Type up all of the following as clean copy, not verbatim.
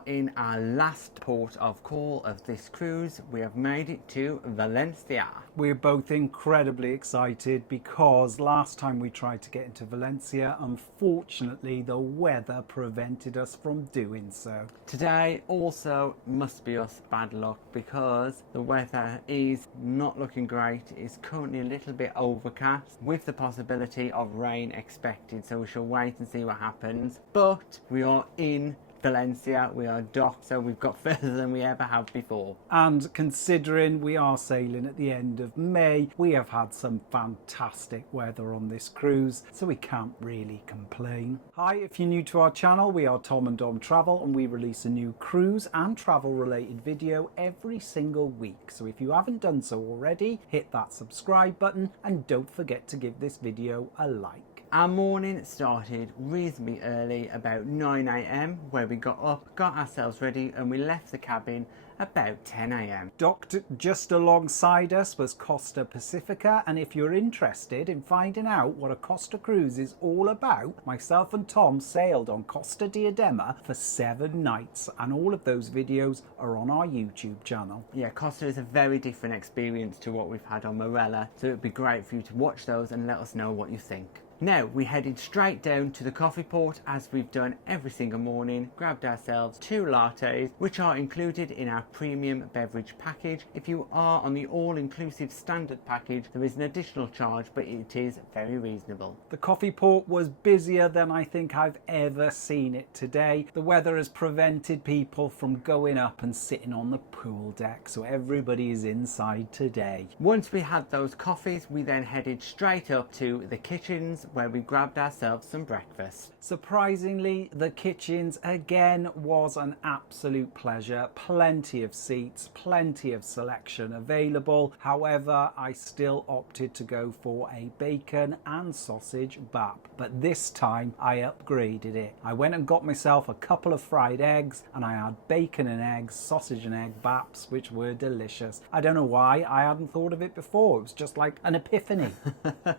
are in our last port of call of this cruise. We have made it to Valencia. We're both incredibly excited because last time we tried to get into Valencia, unfortunately the weather prevented us from doing so. Today also must be us bad luck because the weather is not looking great. It's currently a little bit overcast with the possibility of rain expected, so we shall wait and see what happens. But we are in Valencia, we are docked, so we've got further than we ever have before. And considering we are sailing at the end of May, we have had some fantastic weather on this cruise, so we can't really complain. Hi, if you're new to our channel, we are Tom and Dom Travel, and we release a new cruise and travel related video every single week. So if you haven't done so already, hit that subscribe button and don't forget to give this video a like. Our morning started reasonably early, about 9 AM, where we got up, got ourselves ready, and we left the cabin about 10 AM. Docked just alongside us was Costa Pacifica, and if you're interested in finding out what a Costa cruise is all about, myself and Tom sailed on Costa Diadema for 7 nights, and all of those videos are on our YouTube channel. Yeah, Costa is a very different experience to what we've had on Marella, so it'd be great for you to watch those and let us know what you think. Now, we headed straight down to the coffee port as we've done every single morning, grabbed ourselves 2 lattes, which are included in our premium beverage package. If you are on the all-inclusive standard package, there is an additional charge, but it is very reasonable. The coffee port was busier than I think I've ever seen it today. The weather has prevented people from going up and sitting on the pool deck, so everybody is inside today. Once we had those coffees, we then headed straight up to the kitchens, where we grabbed ourselves some breakfast. Surprisingly, the kitchens again was an absolute pleasure. Plenty of seats, plenty of selection available. However, I still opted to go for a bacon and sausage bap, but this time I upgraded it. I went and got myself a couple of fried eggs, and I had bacon and eggs, sausage and egg baps, which were delicious. I don't know why I hadn't thought of it before. It was just like an epiphany.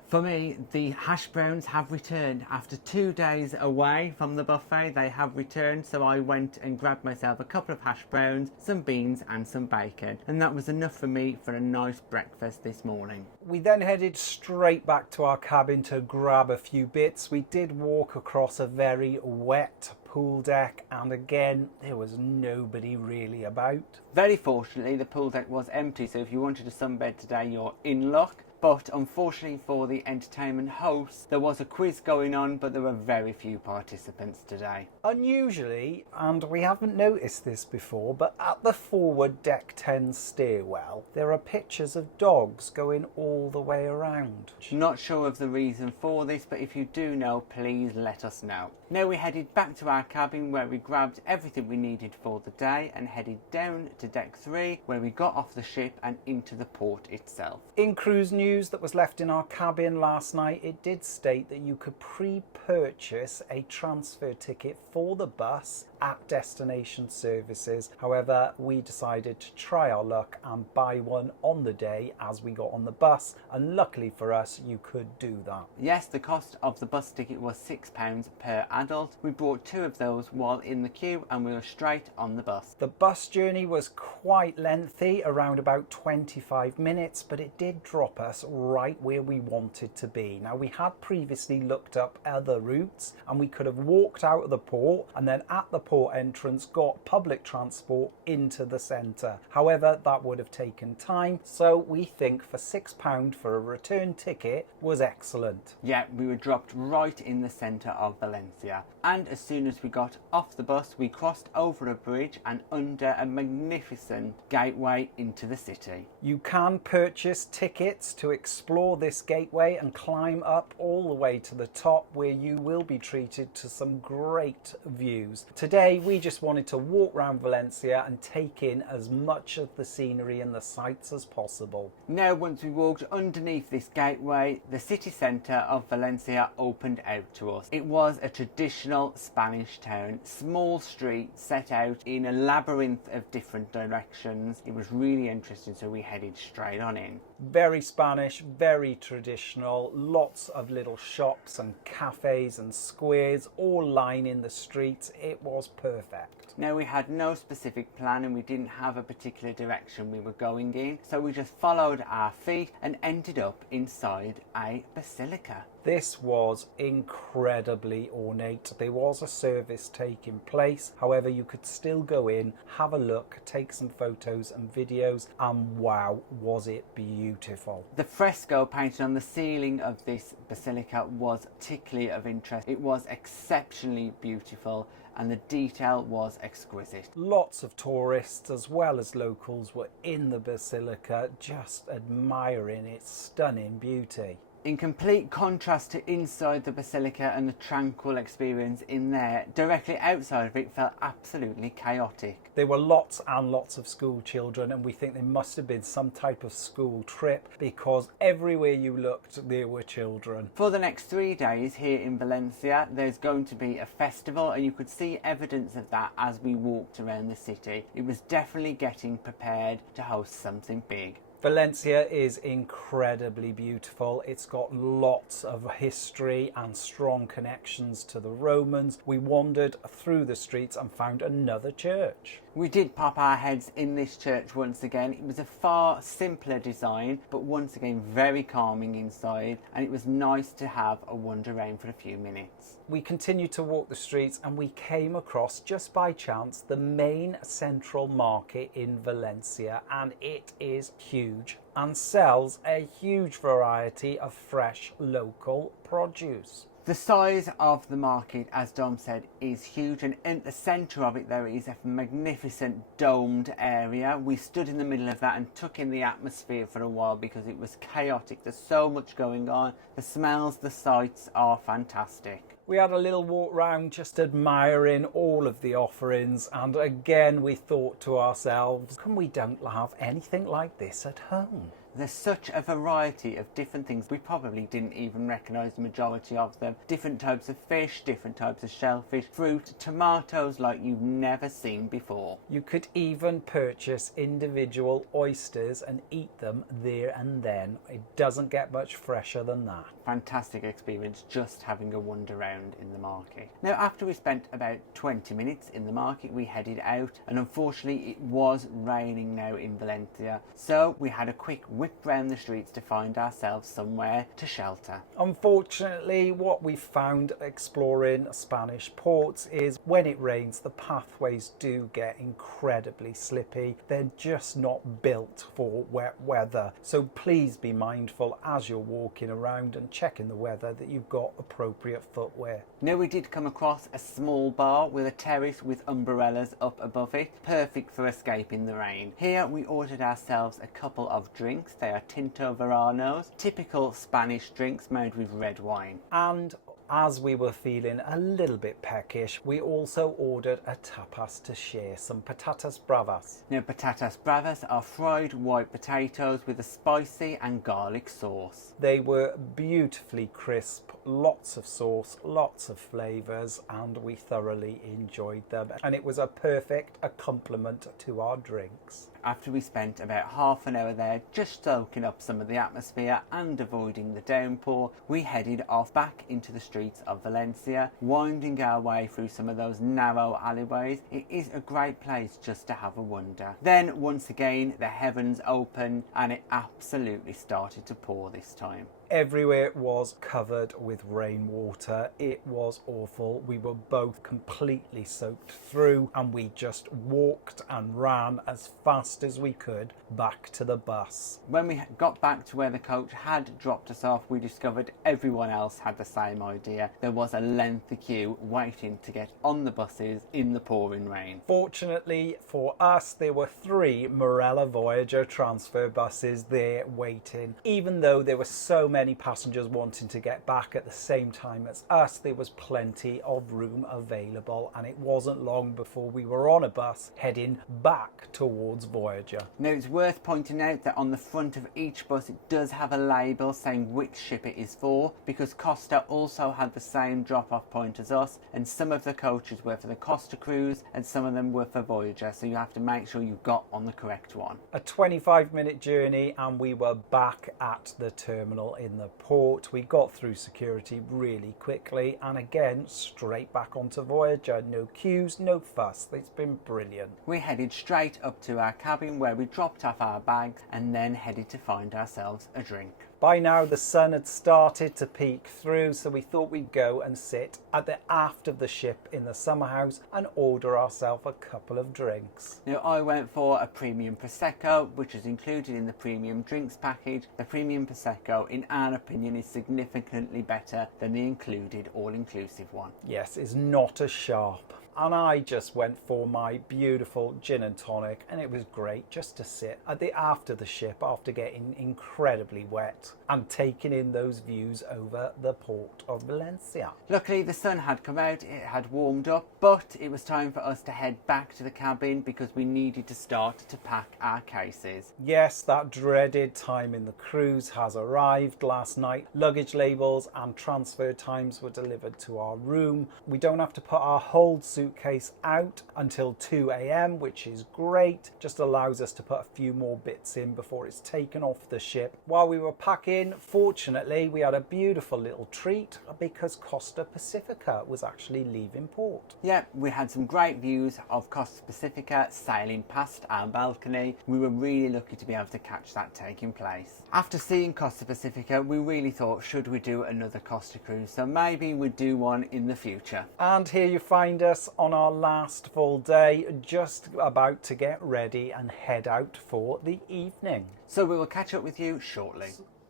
For me, the hash browns have returned after 2 days away from the buffet. They have returned, so I went and grabbed myself a couple of hash browns, some beans and some bacon, and that was enough for me for a nice breakfast this morning. We then headed straight back to our cabin to grab a few bits. We did walk across a very wet pool deck, and again there was nobody really about. Very fortunately, the pool deck was empty, so if you wanted a sunbed today, you're in luck. But unfortunately for the entertainment hosts, there was a quiz going on, but there were very few participants today. Unusually, and we haven't noticed this before, but at the forward deck 10 stairwell, there are pictures of dogs going all the way around. Not sure of the reason for this, but if you do know, please let us know. Now we headed back to our cabin, where we grabbed everything we needed for the day and headed down to deck 3, where we got off the ship and into the port itself. In cruise news that was left in our cabin last night, it did state that you could pre-purchase a transfer ticket for the bus at destination services. However, we decided to try our luck and buy one on the day as we got on the bus, and luckily for us, you could do that. Yes, the cost of the bus ticket was £6 per adult. We bought 2 of those while in the queue, and we were straight on the bus. The bus journey was quite lengthy, around about 25 minutes, but it did drop us right where we wanted to be. Now, we had previously looked up other routes, and we could have walked out of the port and then at the port entrance got public transport into the centre. However, that would have taken time, so we think for £6 for a return ticket was excellent. Yeah, we were dropped right in the centre of Valencia, and as soon as we got off the bus, we crossed over a bridge and under a magnificent gateway into the city. You can purchase tickets to explore this gateway and climb up all the way to the top, where you will be treated to some great views. Today we just wanted to walk around Valencia and take in as much of the scenery and the sights as possible. Now, once we walked underneath this gateway, the city centre of Valencia opened out to us. It was a traditional Spanish town, small streets set out in a labyrinth of different directions. It was really interesting, so we headed straight on in. Very Spanish, very traditional, lots of little shops and cafes and squares all lining the streets. It was perfect. Now, we had no specific plan and we didn't have a particular direction we were going in, so we just followed our feet and ended up inside a basilica. This was incredibly ornate. There was a service taking place. However, you could still go in, have a look, take some photos and videos, and wow, was it beautiful. The fresco painted on the ceiling of this basilica was particularly of interest. It was exceptionally beautiful and the detail was exquisite. Lots of tourists as well as locals were in the basilica, just admiring its stunning beauty. In complete contrast to inside the basilica and the tranquil experience in there, directly outside of it felt absolutely chaotic. There were lots and lots of school children, and we think there must have been some type of school trip because everywhere you looked there were children. For the next 3 days here in Valencia, there's going to be a festival, and you could see evidence of that as we walked around the city. It was definitely getting prepared to host something big. Valencia is incredibly beautiful. It's got lots of history and strong connections to the Romans. We wandered through the streets and found another church. We did pop our heads in this church once again. It was a far simpler design, but once again very calming inside, and it was nice to have a wander around for a few minutes. We continued to walk the streets and we came across, just by chance, the main central market in Valencia, and it is huge and sells a huge variety of fresh local produce. The size of the market, as Dom said, is huge, and in the centre of it there is a magnificent domed area. We stood in the middle of that and took in the atmosphere for a while because it was chaotic. There's so much going on. The smells, the sights are fantastic. We had a little walk round just admiring all of the offerings, and again we thought to ourselves, can we don't have anything like this at home? There's such a variety of different things. We probably didn't even recognise the majority of them. Different types of fish, different types of shellfish, fruit, tomatoes like you've never seen before. You could even purchase individual oysters and eat them there and then. It doesn't get much fresher than that. Fantastic experience just having a wander around in the market. Now, after we spent about 20 minutes in the market, we headed out, and unfortunately it was raining now in Valencia, so we had a quick whip round the streets to find ourselves somewhere to shelter. Unfortunately, what we found exploring Spanish ports is when it rains, the pathways do get incredibly slippy. They're just not built for wet weather. So please be mindful as you're walking around and checking the weather that you've got appropriate footwear. Now, we did come across a small bar with a terrace with umbrellas up above it, perfect for escaping the rain. Here we ordered ourselves a couple of drinks. They are tinto veranos, typical Spanish drinks made with red wine. And as we were feeling a little bit peckish, we also ordered a tapas to share, some patatas bravas. Now, patatas bravas are fried white potatoes with a spicy and garlic sauce. They were beautifully crisp, lots of sauce, lots of flavours, and we thoroughly enjoyed them. And it was a perfect accompaniment to our drinks. After we spent about half an hour there just soaking up some of the atmosphere and avoiding the downpour, we headed off back into the streets of Valencia, winding our way through some of those narrow alleyways. It is a great place just to have a wander. Then once again the heavens opened and it absolutely started to pour this time. Everywhere was covered with rainwater. It was awful. We were both completely soaked through, and we just walked and ran as fast as we could back to the bus. When we got back to where the coach had dropped us off, we discovered everyone else had the same idea. There was a lengthy queue waiting to get on the buses in the pouring rain. Fortunately for us, there were 3 Marella Voyager transfer buses there waiting. Even though there were so many many passengers wanting to get back at the same time as us, there was plenty of room available, and it wasn't long before we were on a bus heading back towards Voyager. Now it's worth pointing out that on the front of each bus it does have a label saying which ship it is for, because Costa also had the same drop-off point as us, and some of the coaches were for the Costa cruise and some of them were for Voyager, so you have to make sure you got on the correct one. A 25-minute journey and we were back at the terminal in the port. We got through security really quickly and again straight back onto Voyager. No queues, no fuss. It's been brilliant. We headed straight up to our cabin where we dropped off our bags and then headed to find ourselves a drink. By now the sun had started to peek through, so we thought we'd go and sit at the aft of the ship in the summer house and order ourselves a couple of drinks. Now I went for a premium Prosecco, which is included in the premium drinks package. The premium Prosecco, in our opinion, is significantly better than the included all-inclusive one. Yes, it's not as sharp. And I just went for my beautiful gin and tonic, and it was great just to sit at the aft of the ship after getting incredibly wet and taking in those views over the port of Valencia. Luckily the sun had come out, it had warmed up, but it was time for us to head back to the cabin because we needed to start to pack our cases. Yes, that dreaded time in the cruise has arrived last night. Luggage labels and transfer times were delivered to our room. We don't have to put our whole suitcase out until 2 a.m, which is great. Just allows us to put a few more bits in before it's taken off the ship. While we were packing, fortunately, we had a beautiful little treat because Costa Pacifica was actually leaving port. Yeah, we had some great views of Costa Pacifica sailing past our balcony. We were really lucky to be able to catch that taking place. After seeing Costa Pacifica, we really thought, should we do another Costa cruise? So maybe we'd do one in the future. And here you find us on our last full day, just about to get ready and head out for the evening. So we will catch up with you shortly.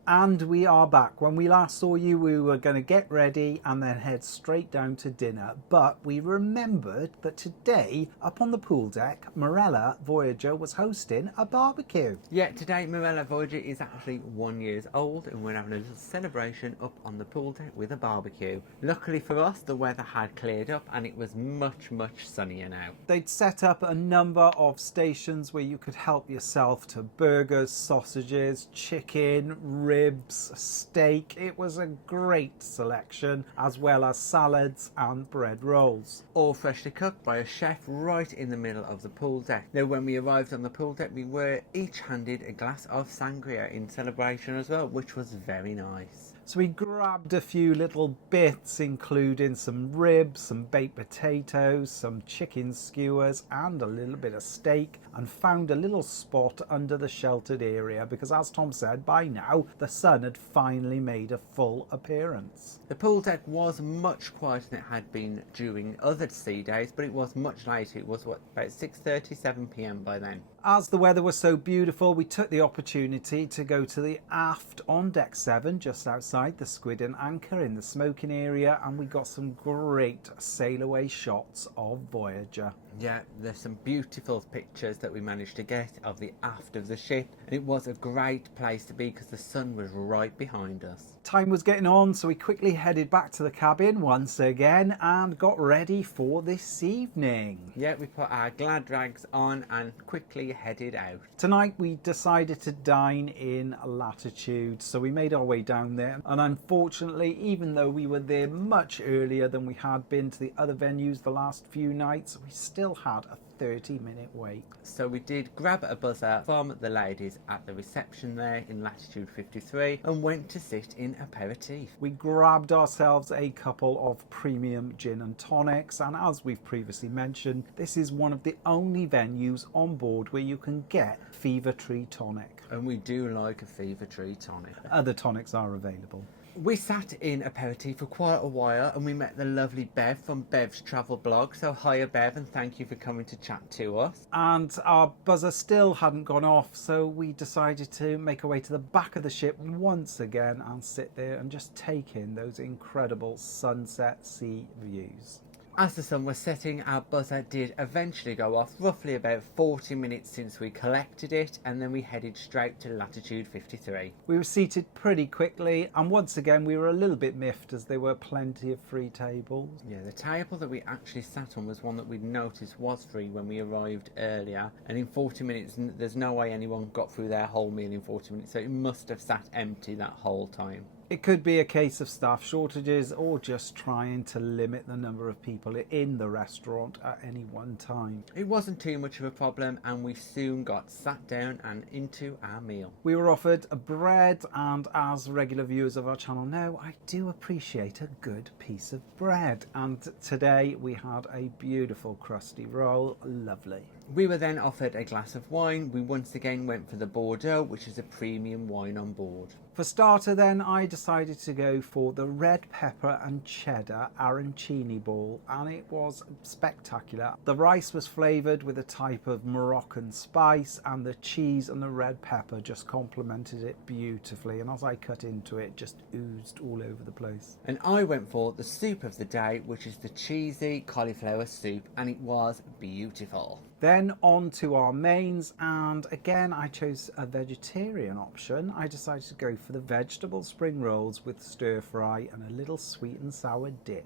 And we are back. When we last saw you, we were going to get ready and then head straight down to dinner. But we remembered that today, up on the pool deck, Marella Voyager was hosting a barbecue. Yeah, today Marella Voyager is actually 1 year old and we're having a little celebration up on the pool deck with a barbecue. Luckily for us, the weather had cleared up and it was much sunnier now. They'd set up a number of stations where you could help yourself to burgers, sausages, chicken, ribs, steak. It was a great selection, as well as salads and bread rolls. All freshly cooked by a chef right in the middle of the pool deck. Now when we arrived on the pool deck, we were each handed a glass of sangria in celebration as well, which was very nice. So we grabbed a few little bits, including some ribs, some baked potatoes, some chicken skewers and a little bit of steak, and found a little spot under the sheltered area because, as Tom said, by now the sun had finally made a full appearance. The pool deck was much quieter than it had been during other sea days, but it was much later. It was about 6:30, 7 p.m. by then. As the weather was so beautiful, we took the opportunity to go to the aft on deck 7, just outside the Squid Anchor in the smoking area, and we got some great sail away shots of Voyager. Yeah, there's some beautiful pictures that we managed to get of the aft of the ship, and it was a great place to be because the sun was right behind us. Time was getting on, so we quickly headed back to the cabin once again and got ready for this evening. Yeah, we put our glad rags on and quickly headed out. Tonight we decided to dine in Latitude, so we made our way down there, and unfortunately, even though we were there much earlier than we had been to the other venues the last few nights, we still had a 30-minute wait. So we did grab a buzzer from the ladies at the reception there in Latitude 53 and went to sit in aperitif. We grabbed ourselves a couple of premium gin and tonics, and as we've previously mentioned, this is one of the only venues on board where you can get Fever Tree tonic. And we do like a Fever Tree tonic. Other tonics are available. We sat in aperitif for quite a while and we met the lovely Bev from Bev's travel blog. So hiya Bev, and thank you for coming to chat to us. And our buzzer still hadn't gone off, so we decided to make our way to the back of the ship once again and sit there and just take in those incredible sunset sea views. As the sun was setting, our buzzer did eventually go off, roughly about 40 minutes since we collected it, and then we headed straight to latitude 53. We were seated pretty quickly, and once again we were a little bit miffed as there were plenty of free tables. Yeah, the table that we actually sat on was one that we'd noticed was free when we arrived earlier, and in 40 minutes there's no way anyone got through their whole meal in 40 minutes, so it must have sat empty that whole time. It could be a case of staff shortages or just trying to limit the number of people in the restaurant at any one time. It wasn't too much of a problem, and we soon got sat down and into our meal. We were offered a bread, and as regular viewers of our channel know, I do appreciate a good piece of bread. And today we had a beautiful crusty roll, lovely. We were then offered a glass of wine. We once again went for the Bordeaux, which is a premium wine on board. For starter then, I decided to go for the red pepper and cheddar arancini ball, and it was spectacular. The rice was flavoured with a type of Moroccan spice, and the cheese and the red pepper just complemented it beautifully, and as I cut into it, just oozed all over the place. And I went for the soup of the day, which is the cheesy cauliflower soup, and it was beautiful. Then on to our mains, and again I chose a vegetarian option. I decided to go for the vegetable spring rolls with stir fry and a little sweet and sour dip.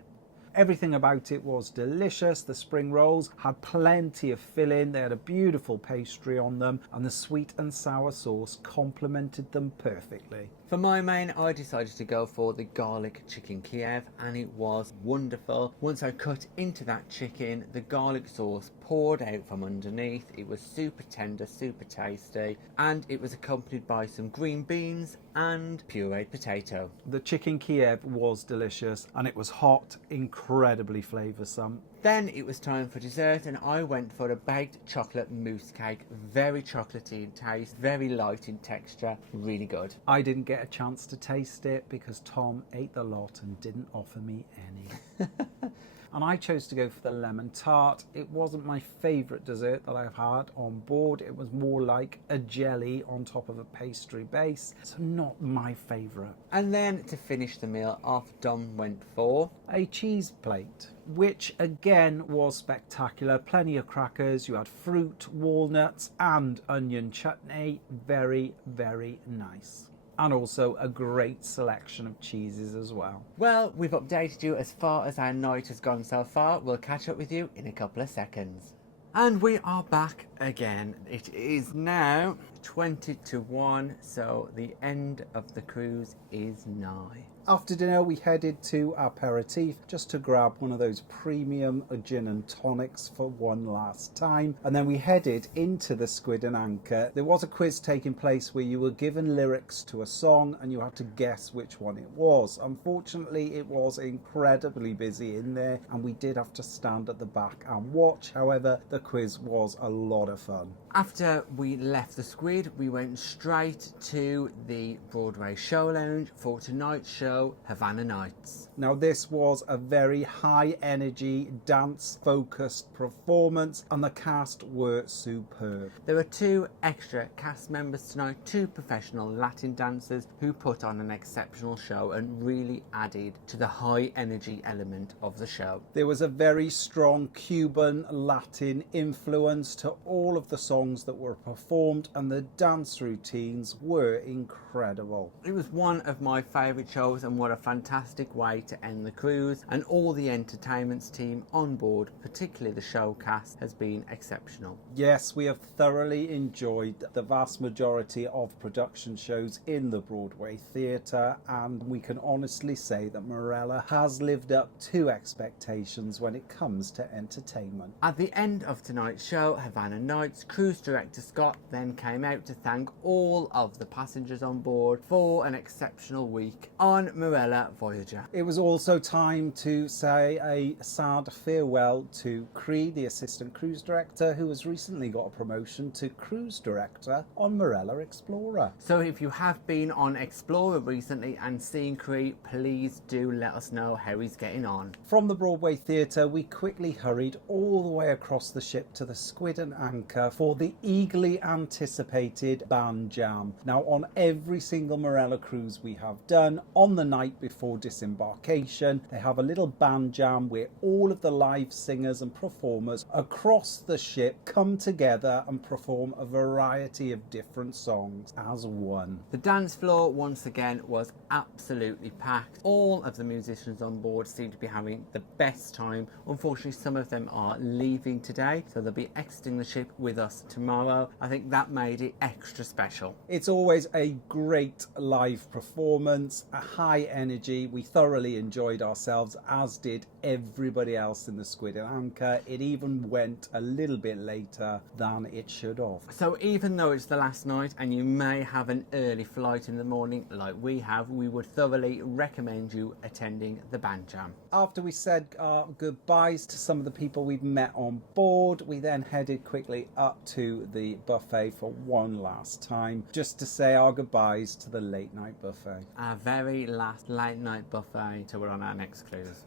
Everything about it was delicious. The spring rolls had plenty of filling, they had a beautiful pastry on them, and the sweet and sour sauce complemented them perfectly. For my main, I decided to go for the garlic chicken Kiev, and it was wonderful. Once I cut into that chicken, the garlic sauce poured out from underneath. It was super tender, super tasty, and it was accompanied by some green beans and pureed potato. The chicken Kiev was delicious, and it was hot, incredibly flavoursome. Then it was time for dessert, and I went for a baked chocolate mousse cake. Very chocolatey in taste, very light in texture, really good. I didn't get a chance to taste it because Tom ate the lot and didn't offer me any. And I chose to go for the lemon tart. It wasn't my favourite dessert that I've had on board. It was more like a jelly on top of a pastry base, so not my favourite. And then to finish the meal off, Dom went for a cheese plate, which again was spectacular. Plenty of crackers, you had fruit, walnuts and onion chutney. Very, very nice. And also a great selection of cheeses as well. Well, we've updated you as far as our night has gone so far. We'll catch up with you in a couple of seconds. And we are back again. It is now 20 to 1, so the end of the cruise is nigh. After dinner we headed to aperitif just to grab one of those premium gin and tonics for one last time, and then we headed into the Squid Anchor. There was a quiz taking place where you were given lyrics to a song and you had to guess which one it was. Unfortunately it was incredibly busy in there and we did have to stand at the back and watch. However, the quiz was a lot of fun. After we left the Squid, we went straight to the Broadway Show Lounge for tonight's show, Havana Nights. Now this was a very high energy dance focused performance and the cast were superb. There were 2 extra cast members tonight, 2 professional Latin dancers who put on an exceptional show and really added to the high energy element of the show. There was a very strong Cuban Latin influence to all of the songs that were performed and the dance routines were incredible. It was one of my favourite shows, and what a fantastic way to end the cruise, and all the entertainment team on board, particularly the show cast, has been exceptional. Yes, we have thoroughly enjoyed the vast majority of production shows in the Broadway Theatre, and we can honestly say that Marella has lived up to expectations when it comes to entertainment. At the end of tonight's show, Havana Nights, cruise director Scott then came out to thank all of the passengers on board for an exceptional week on Marella Voyager. It was also time to say a sad farewell to Cree, the assistant cruise director, who has recently got a promotion to cruise director on Marella Explorer. So if you have been on Explorer recently and seen Cree, please do let us know how he's getting on. From the Broadway Theatre, we quickly hurried all the way across the ship to the Squid Anchor for the eagerly anticipated anticipated band jam. Now, on every single Marella cruise we have done, on the night before disembarkation, they have a little band jam where all of the live singers and performers across the ship come together and perform a variety of different songs as one. The dance floor once again was absolutely packed. All of the musicians on board seem to be having the best time. Unfortunately, some of them are leaving today, so they'll be exiting the ship with us tomorrow. I think that made it extra special. It's always a great live performance, a high energy. We thoroughly enjoyed ourselves, as did everybody else in the Squid Anchor. It even went a little bit later than it should have. So even though it's the last night and you may have an early flight in the morning like we have, we would thoroughly recommend you attending the band jam. After we said our goodbyes to some of the people we've met on board, we then headed quickly up to the buffet for one last time, just to say our goodbyes to the late night buffet. Our very last late night buffet till we're on our next cruise.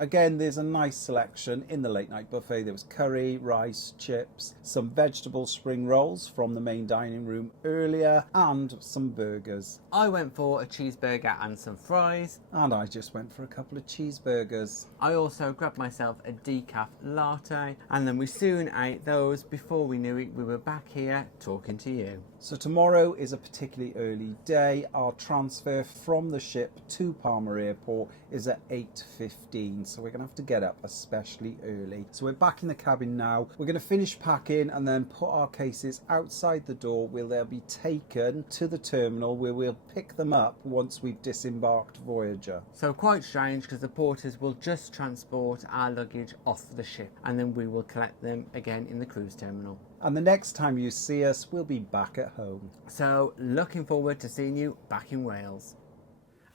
Again, there's a nice selection in the late night buffet. There was curry, rice, chips, some vegetable spring rolls from the main dining room earlier, and some burgers. I went for a cheeseburger and some fries. And I just went for a couple of cheeseburgers. I also grabbed myself a decaf latte, and then we soon ate those. Before we knew it, we were back here talking to you. So tomorrow is a particularly early day. Our transfer from the ship to Palma Airport is at 8:15, so we're going to have to get up especially early. So we're back in the cabin now. We're going to finish packing and then put our cases outside the door where they'll be taken to the terminal where we'll pick them up once we've disembarked Voyager. So quite strange, because the porters will just transport our luggage off the ship and then we will collect them again in the cruise terminal. And the next time you see us, we'll be back at home. So looking forward to seeing you back in Wales.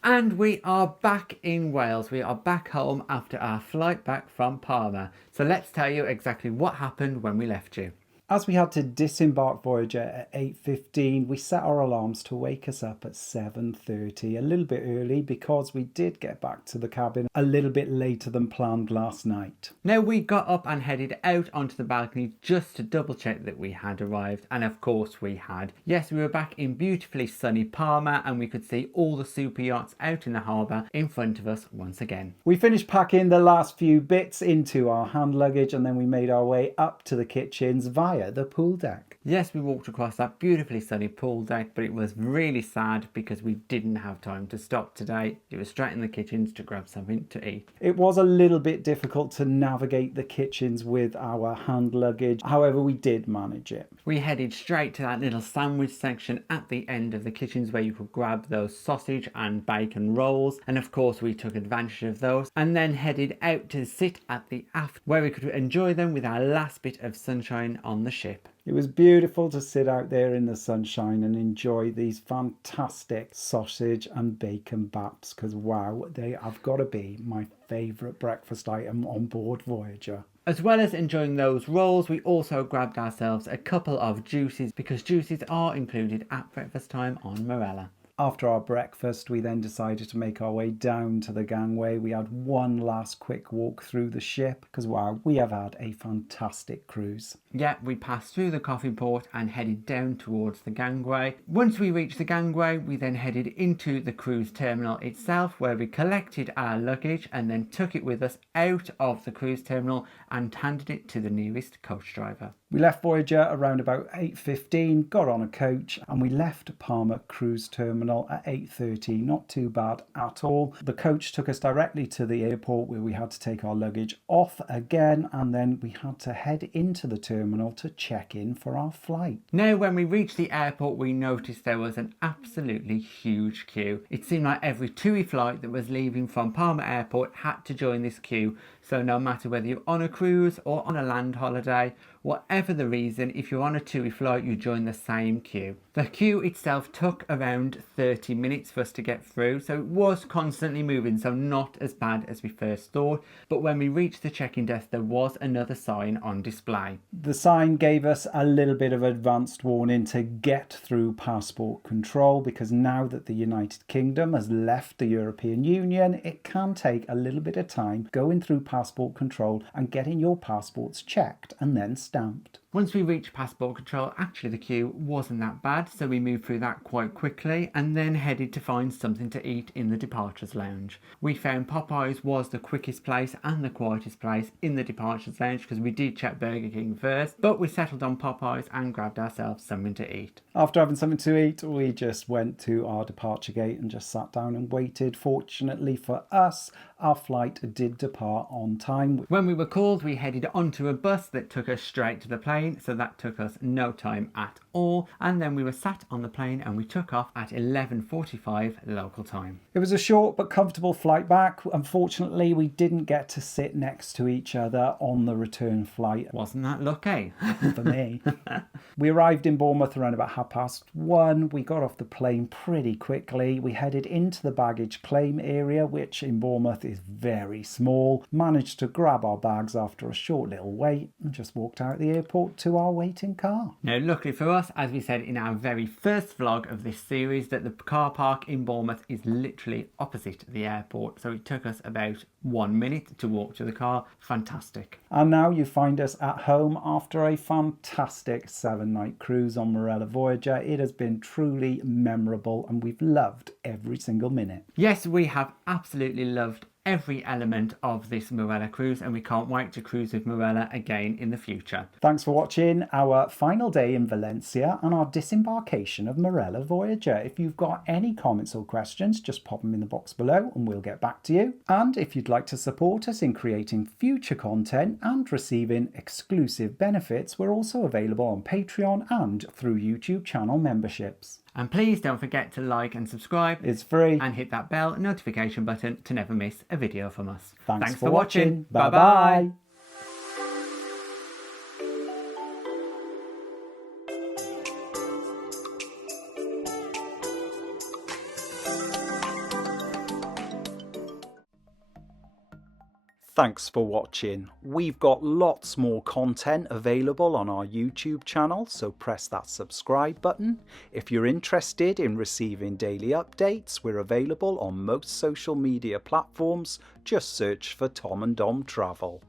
And we are back in Wales. We are back home after our flight back from Palma. So let's tell you exactly what happened when we left you. As we had to disembark Voyager at 8:15, we set our alarms to wake us up at 7:30, a little bit early because we did get back to the cabin a little bit later than planned last night. Now we got up and headed out onto the balcony just to double check that we had arrived, and of course we had. Yes, we were back in beautifully sunny Palma and we could see all the super yachts out in the harbour in front of us once again. We finished packing the last few bits into our hand luggage and then we made our way up to the kitchens via the pool deck. Yes, we walked across that beautifully sunny pool deck, but it was really sad because we didn't have time to stop today. It was straight in the kitchens to grab something to eat. It was a little bit difficult to navigate the kitchens with our hand luggage. However, we did manage it. We headed straight to that little sandwich section at the end of the kitchens where you could grab those sausage and bacon rolls. And of course, we took advantage of those and then headed out to sit at the aft where we could enjoy them with our last bit of sunshine on the ship. It was beautiful to sit out there in the sunshine and enjoy these fantastic sausage and bacon baps because wow, they have got to be my favourite breakfast item on board Voyager. As well as enjoying those rolls, we also grabbed ourselves a couple of juices because juices are included at breakfast time on Marella. After our breakfast, we then decided to make our way down to the gangway. We had one last quick walk through the ship because wow, we have had a fantastic cruise. Yeah, we passed through the coffee port and headed down towards the gangway. Once we reached the gangway, we then headed into the cruise terminal itself where we collected our luggage and then took it with us out of the cruise terminal and handed it to the nearest coach driver. We left Voyager around about 8:15, got on a coach and we left Palma Cruise Terminal at 8:30. Not too bad at all. The coach took us directly to the airport where we had to take our luggage off again and then we had to head into the terminal to check in for our flight. Now when we reached the airport, we noticed there was an absolutely huge queue. It seemed like every TUI flight that was leaving from Palma Airport had to join this queue. So no matter whether you're on a cruise or on a land holiday, whatever the reason, if you're on a TUI flight, you join the same queue. The queue itself took around 30 minutes for us to get through, so it was constantly moving, so not as bad as we first thought. But when we reached the check-in desk, there was another sign on display. The sign gave us a little bit of advanced warning to get through passport control because now that the United Kingdom has left the European Union, it can take a little bit of time going through passport control and getting your passports checked and then stamped. Once we reached passport control, actually the queue wasn't that bad, so we moved through that quite quickly and then headed to find something to eat in the departures lounge. We found Popeyes was the quickest place and the quietest place in the departures lounge because we did check Burger King first, but we settled on Popeyes and grabbed ourselves something to eat. After having something to eat, we just went to our departure gate and just sat down and waited. Fortunately for us, our flight did depart on time. When we were called, we headed onto a bus that took us straight to the plane, so that took us no time at all. And then we were sat on the plane and we took off at 11:45 local time. It was a short but comfortable flight back. Unfortunately, we didn't get to sit next to each other on the return flight. Wasn't that lucky? For me. We arrived in Bournemouth around about 1:30. We got off the plane pretty quickly. We headed into the baggage claim area, which in Bournemouth is very small. Managed to grab our bags after a short little wait and just walked out of the airport to our waiting car. Now, luckily for us, as we said in our very first vlog of this series, that the car park in Bournemouth is literally opposite the airport, so it took us about 1 minute to walk to the car. Fantastic. And now you find us at home after a fantastic 7-night cruise on Marella Voyager. It has been truly memorable and we've loved every single minute. Yes, we have absolutely loved every element of this Marella cruise and we can't wait to cruise with Marella again in the future. Thanks for watching our final day in Valencia and our disembarkation of Marella Voyager. If you've got any comments or questions, just pop them in the box below and we'll get back to you. And if you'd like to support us in creating future content and receiving exclusive benefits, we're also available on Patreon and through YouTube channel memberships. And please don't forget to like and subscribe. It's free. And hit that bell notification button to never miss a video from us. Thanks for watching. Bye Bye bye. bye. Thanks for watching. We've got lots more content available on our YouTube channel, so press that subscribe button. If you're interested in receiving daily updates, we're available on most social media platforms. Just search for Tom and Dom Travel.